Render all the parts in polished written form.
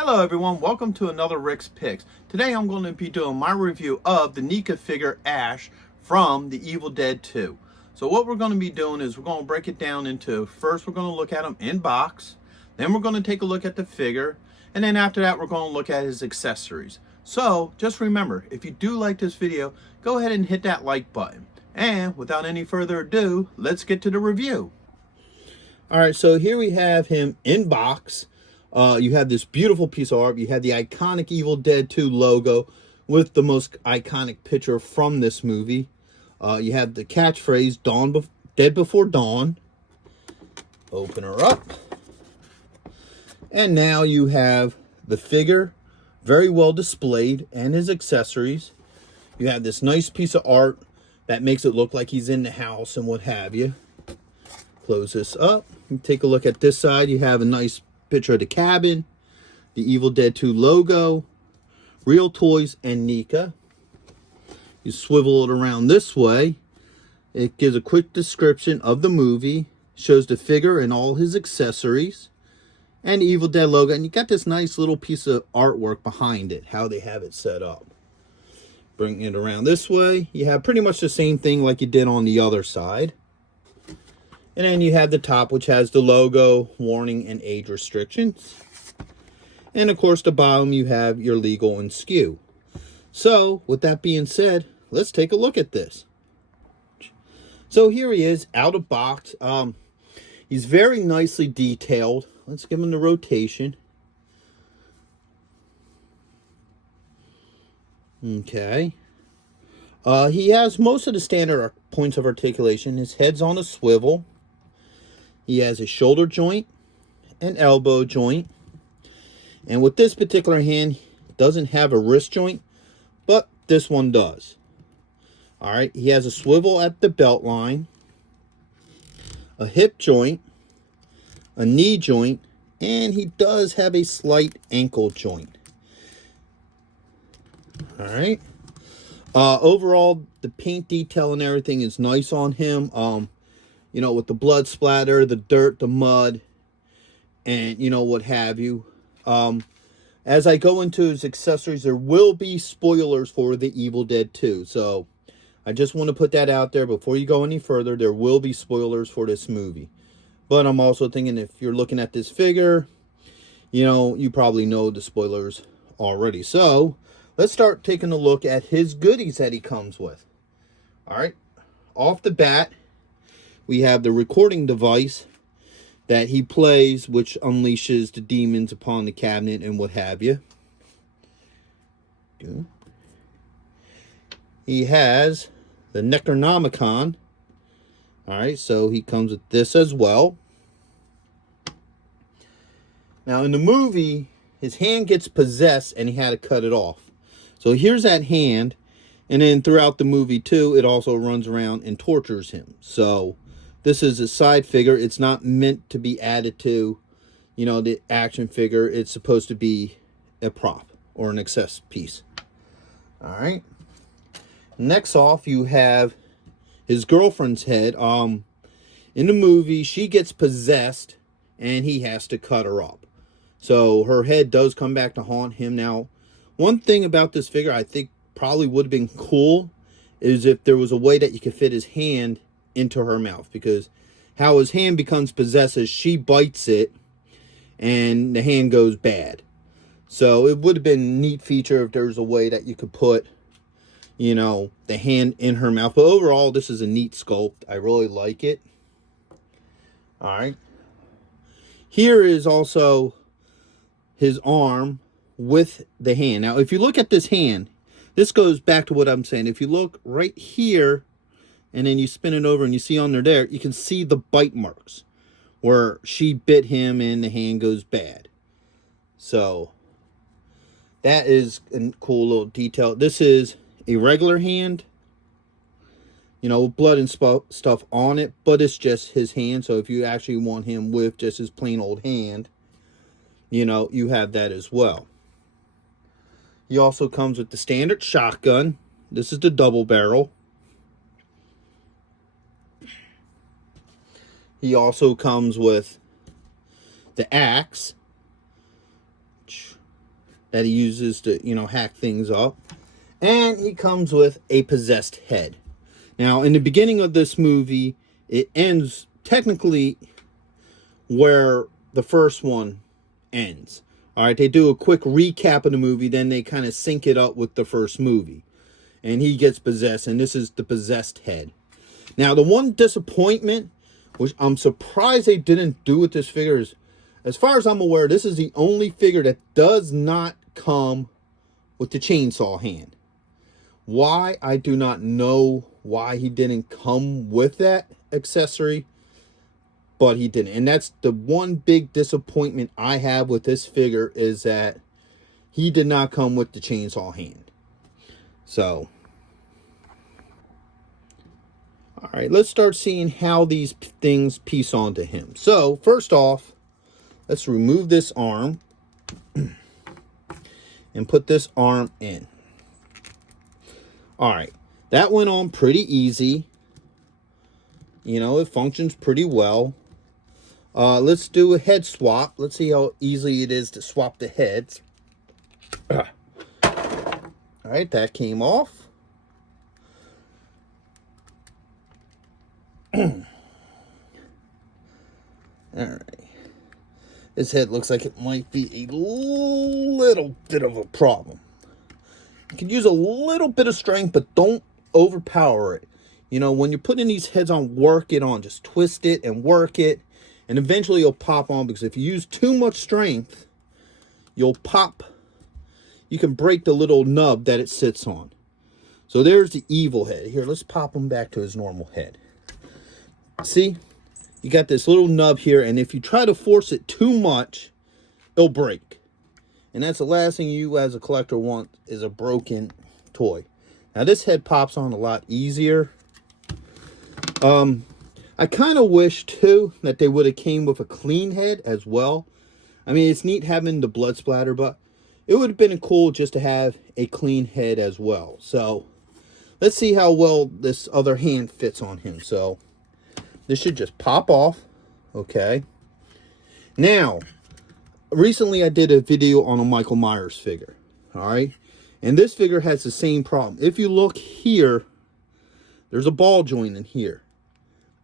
Hello everyone, welcome to another Rick's Picks. Today I'm going to be doing my review of the NECA figure Ash from The Evil Dead 2. So what we're going to be doing is we're going to break it down into, first we're going to look at him in box, then we're going to take a look at the figure, and then after that we're going to look at his accessories. So just remember, if you do like this video, go ahead and hit that like button. And without any further ado, let's get to the review. Alright, so here we have him in box. You have this beautiful piece of art. You have the iconic Evil Dead 2 logo with the most iconic picture from this movie. You have the catchphrase, Dead Before Dawn. Open her up. And now you have the figure, very well displayed, and his accessories. You have this nice piece of art that makes it look like he's in the house and what have you. Close this up. Take a look at this side. You have a nice picture of the cabin, the Evil Dead 2 logo, real toys, and NECA. You swivel it around this way. It gives a quick description of the movie, shows the figure and all his accessories, and the Evil Dead logo. And you got this nice little piece of artwork behind it, how they have it set up. Bring it around this way. You have pretty much the same thing like you did on the other side. And then you have the top, which has the logo, warning, and age restrictions. And of course, the bottom, you have your legal and SKU. So, with that being said, let's take a look at this. So here he is, out of box. He's very nicely detailed. Let's give him the rotation. Okay. He has most of the standard points of articulation. His head's on a swivel. He has a shoulder joint, an elbow joint, and with this particular hand, doesn't have a wrist joint, but this one does. All right, he has a swivel at the belt line, a hip joint, a knee joint, and he does have a slight ankle joint. All right. Overall, the paint detail and everything is nice on him. You know, with the blood splatter, the dirt, the mud, and, you know, what have you. As I go into his accessories, there will be spoilers for the Evil Dead 2. So, I just want to put that out there. Before you go any further, there will be spoilers for this movie. But I'm also thinking if you're looking at this figure, you know, you probably know the spoilers already. So, let's start taking a look at his goodies that he comes with. Alright, off the bat, we have the recording device that he plays, which unleashes the demons upon the cabinet and what have you. He has the Necronomicon. Alright, so he comes with this as well. Now, in the movie, his hand gets possessed and he had to cut it off. So here's that hand. And then throughout the movie, too, it also runs around and tortures him. So this is a side figure. It's not meant to be added to, you know, the action figure. It's supposed to be a prop or an access piece. All right. Next off, you have his girlfriend's head. In the movie, she gets possessed and he has to cut her up. So her head does come back to haunt him. Now, one thing about this figure I think probably would have been cool is if there was a way that you could fit his hand into her mouth, because how his hand becomes possessed is she bites it and the hand goes bad. So it would have been a neat feature if there was a way that you could put, you know, the hand in her mouth. But overall, this is a neat sculpt. I really like it. All right. Here is also his arm with the hand. Now, if you look at this hand, this goes back to what I'm saying. If you look right here, and then you spin it over and you see under there, you can see the bite marks where she bit him and the hand goes bad. So that is a cool little detail. This is a regular hand, you know, with blood and stuff on it, but it's just his hand. So if you actually want him with just his plain old hand, you know, you have that as well. He also comes with the standard shotgun. This is the double barrel. He also comes with the axe, that he uses to, you know, hack things up. And he comes with a possessed head. Now, in the beginning of this movie, it ends technically where the first one ends. All right, they do a quick recap of the movie, then they kind of sync it up with the first movie. And he gets possessed, and this is the possessed head. Now, the one disappointment, which I'm surprised they didn't do with this figure, is, as far as I'm aware, this is the only figure that does not come with the chainsaw hand. Why? I do not know why he didn't come with that accessory, but he didn't. And that's the one big disappointment I have with this figure, is that he did not come with the chainsaw hand. So, all right, let's start seeing how these things piece onto him. So, first off, let's remove this arm and put this arm in. All right, that went on pretty easy. You know, it functions pretty well. Let's do a head swap. Let's see how easy it is to swap the heads. All right, that came off. All right. This head looks like it might be a little bit of a problem. You can use a little bit of strength, but don't overpower it. You know, when you're putting these heads on, work it on. Just twist it and work it. And eventually it'll pop on, because if you use too much strength, you'll pop. You can break the little nub that it sits on. So there's the evil head. Here, let's pop him back to his normal head. See? You got this little nub here, and if you try to force it too much, it'll break. And that's the last thing you as a collector want, is a broken toy. Now this head pops on a lot easier. I kind of wish too that they would have came with a clean head as well. I mean, it's neat having the blood splatter, but it would have been cool just to have a clean head as well. So let's see how well this other hand fits on him. So this should just pop off. Okay. Now, recently I did a video on a Michael Myers figure. All right. And this figure has the same problem. If you look here, there's a ball joint in here.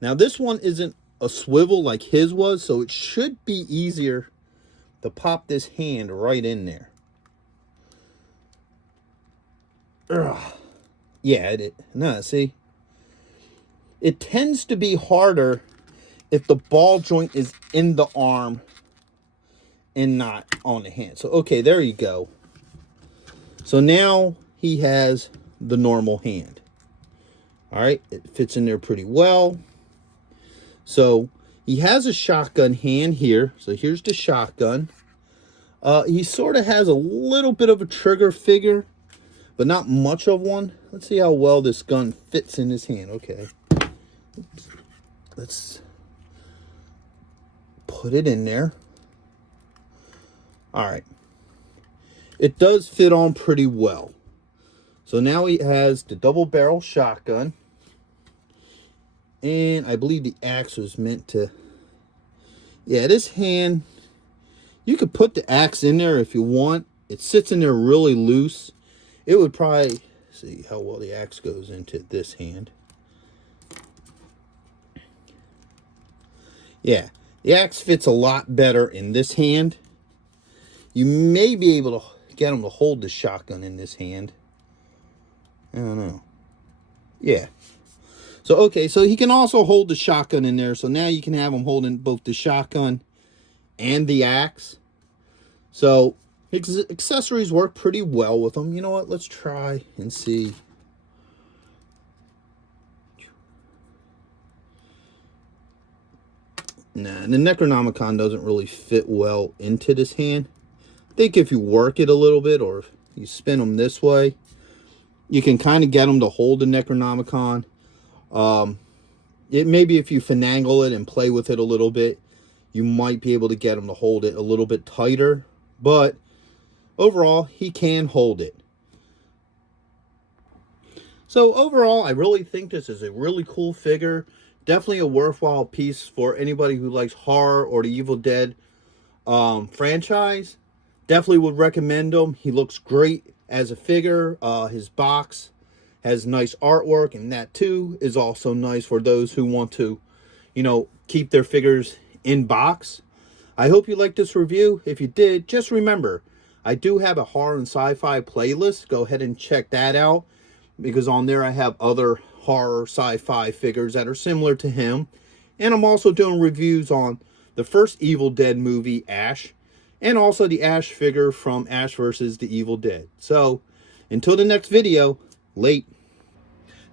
Now, this one isn't a swivel like his was, so it should be easier to pop this hand right in there. Ugh. Yeah, no, see? It tends to be harder if the ball joint is in the arm and not on the hand. So, okay, there you go. So now he has the normal hand. All right, it fits in there pretty well. So he has a shotgun hand here. So here's the shotgun. He sort of has a little bit of a trigger figure, but not much of one. Let's see how well this gun fits in his hand. Okay. Oops. Let's put it in there. All right. It does fit on pretty well. So now he has the double barrel shotgun. And I believe the axe was meant to... Yeah, this hand, you could put the axe in there if you want. It sits in there really loose. It would probably... See how well the axe goes into this hand. Yeah, the axe fits a lot better in this hand. You may be able to get him to hold the shotgun in this hand. I don't know. Yeah. So, okay, so he can also hold the shotgun in there. So now you can have him holding both the shotgun and the axe. So his accessories work pretty well with him. You know what? Let's try and see. Nah, the Necronomicon doesn't really fit well into this hand. I think if you work it a little bit, or if you spin them this way, you can kind of get them to hold the Necronomicon. It maybe if you finagle it and play with it a little bit, you might be able to get him to hold it a little bit tighter. But overall, he can hold it. So overall, I really think this is a really cool figure. Definitely a worthwhile piece for anybody who likes horror or the Evil Dead franchise. Definitely would recommend him. He looks great as a figure. His box has nice artwork, and that too is also nice for those who want to, keep their figures in box. I hope you liked this review. If you did, just remember, I do have a horror and sci-fi playlist. Go ahead and check that out, because on there I have other horror sci-fi figures that are similar to him. And I'm also doing reviews on the first Evil Dead movie, Ash, and also the Ash figure from Ash vs. the Evil Dead. So, until the next video, late.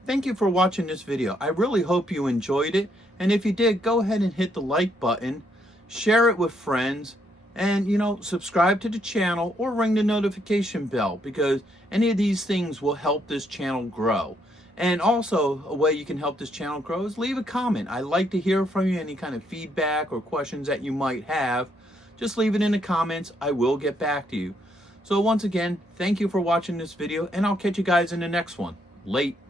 Thank you for watching this video. I really hope you enjoyed it. And if you did, go ahead and hit the like button, share it with friends, and subscribe to the channel or ring the notification bell, because any of these things will help this channel grow. And also, a way you can help this channel grow is leave a comment. I like to hear from you, any kind of feedback or questions that you might have. Just leave it in the comments. I will get back to you. So once again, thank you for watching this video, and I'll catch you guys in the next one. Late.